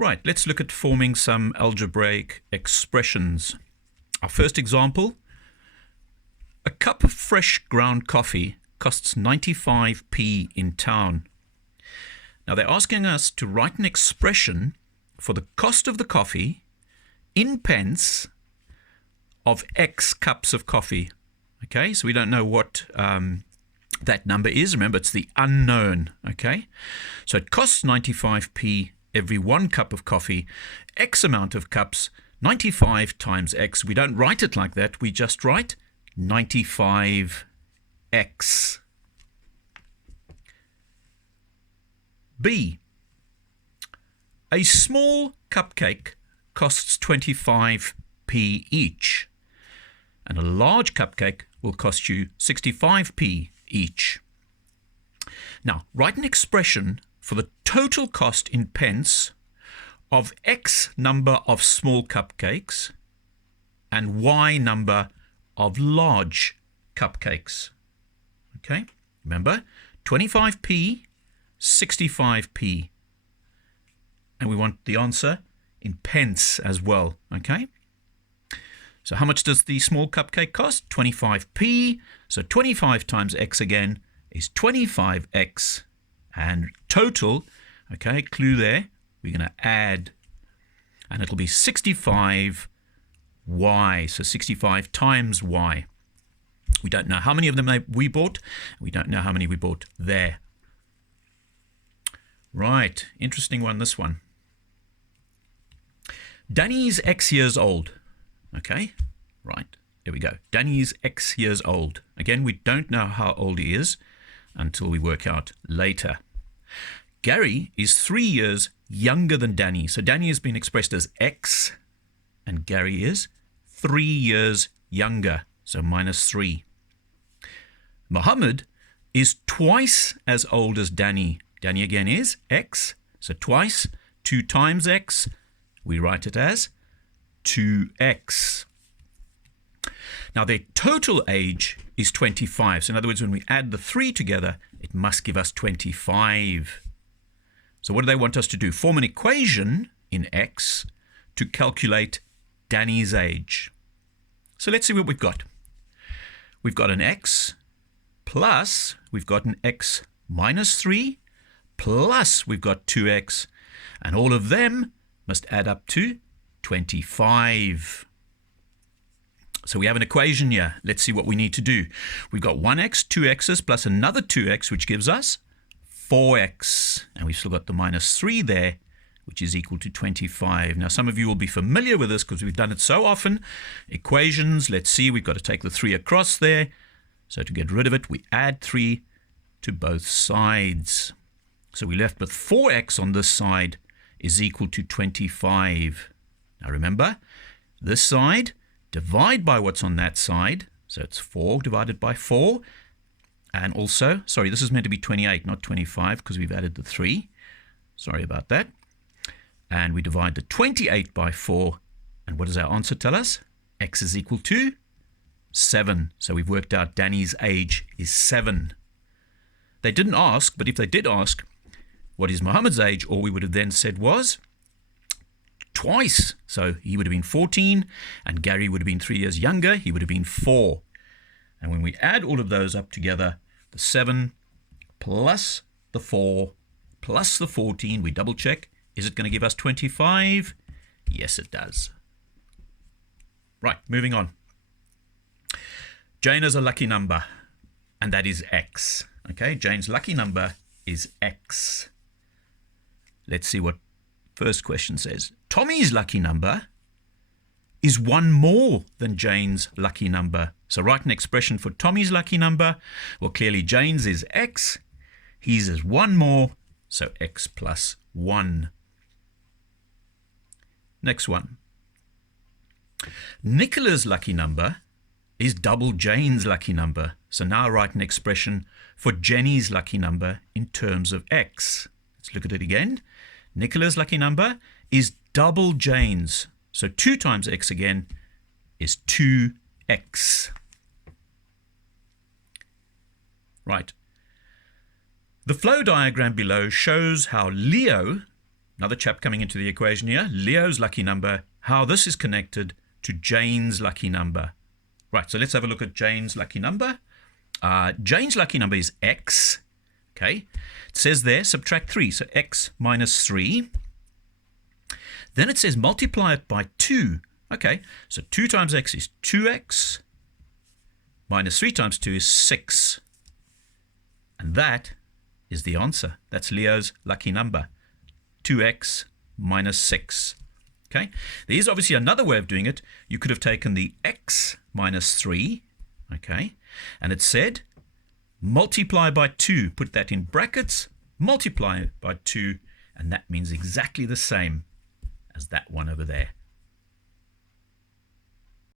Right, let's look at forming some algebraic expressions. Our first example, a cup of fresh ground coffee costs 95p in town. Now they're asking us to write an expression for the cost of the coffee in pence of X cups of coffee. Okay, so we don't know what that number is. Remember, it's the unknown. Okay, so it costs 95p every 1 cup of coffee, X amount of cups, 95 times X. We don't write it like that. We just write 95X. B. A small cupcake costs 25p each, and a large cupcake will cost you 65p each. Now, write an expression for the total cost in pence of X number of small cupcakes and Y number of large cupcakes. Okay, remember, 25p, 65p. And we want the answer in pence as well, okay? So how much does the small cupcake cost? 25p. So 25 times X again is 25X. And total, okay, clue there, we're going to add, and it'll be 65Y. So 65 times Y. We don't know how many of them we bought. We don't know how many we bought there. Right, interesting one, this one. Danny's X years old. Okay, right, there we go. Danny's X years old. Again, we don't know how old he is until we work out later. Gary is 3 years younger than Danny. So Danny has been expressed as X, and Gary is 3 years younger. So minus 3. Muhammad is twice as old as Danny. Danny again is X. So twice, 2 times X. We write it as 2X. Now their total age is 25. So in other words, when we add the 3 together, it must give us 25. So what do they want us to do? Form an equation in X to calculate Danny's age. So let's see what we've got. We've got an X plus, we've got an X minus 3 plus we've got 2X, and all of them must add up to 25. So we have an equation here. Let's see what we need to do. We've got 1x, 2x's plus another 2x, which gives us 4x. And we've still got the minus 3 there, which is equal to 25. Now, some of you will be familiar with this because we've done it so often. Equations, let's see, we've got to take the 3 across there. So to get rid of it, we add 3 to both sides. So we're left with 4x on this side is equal to 25. Now remember, this side, divide by what's on that side. So it's 4 divided by 4. And also, sorry, this is meant to be 28, not 25, because we've added the 3. Sorry about that. And we divide the 28 by 4. And what does our answer tell us? X is equal to 7. So we've worked out Danny's age is 7. They didn't ask, but if they did ask, what is Muhammad's age? All we would have then said was twice. So he would have been 14, and Gary would have been 3 years younger. He would have been 4. And when we add all of those up together, the 7 plus the 4 plus the 14, we double check. Is it going to give us 25? Yes, it does. Right, moving on. Jane has a lucky number, and that is X. Okay, Jane's lucky number is X. Let's see what first question says. Tommy's lucky number is 1 more than Jane's lucky number. So write an expression for Tommy's lucky number. Well, clearly Jane's is X. His is 1 more, so X plus 1. Next one. Nicola's lucky number is double Jane's lucky number. So now write an expression for Jenny's lucky number in terms of X. Let's look at it again. Nicola's lucky number is double Jane's. So 2 times X again is 2X. Right. The flow diagram below shows how Leo, Another chap coming into the equation here. Leo's lucky number. How this is connected to Jane's lucky number. Right, so let's have a look at Jane's lucky number. Jane's lucky number is x. Okay, it says there, subtract 3. So x minus 3. Then it says multiply it by 2. Okay, so 2 times x is 2x. Minus 3 times 2 is 6. And that is the answer. That's Leo's lucky number. 2x minus 6. Okay, there is obviously another way of doing it. You could have taken the x minus 3, okay, and it said multiply by 2. Put that in brackets, multiply by 2, and that means exactly the same as that one over there.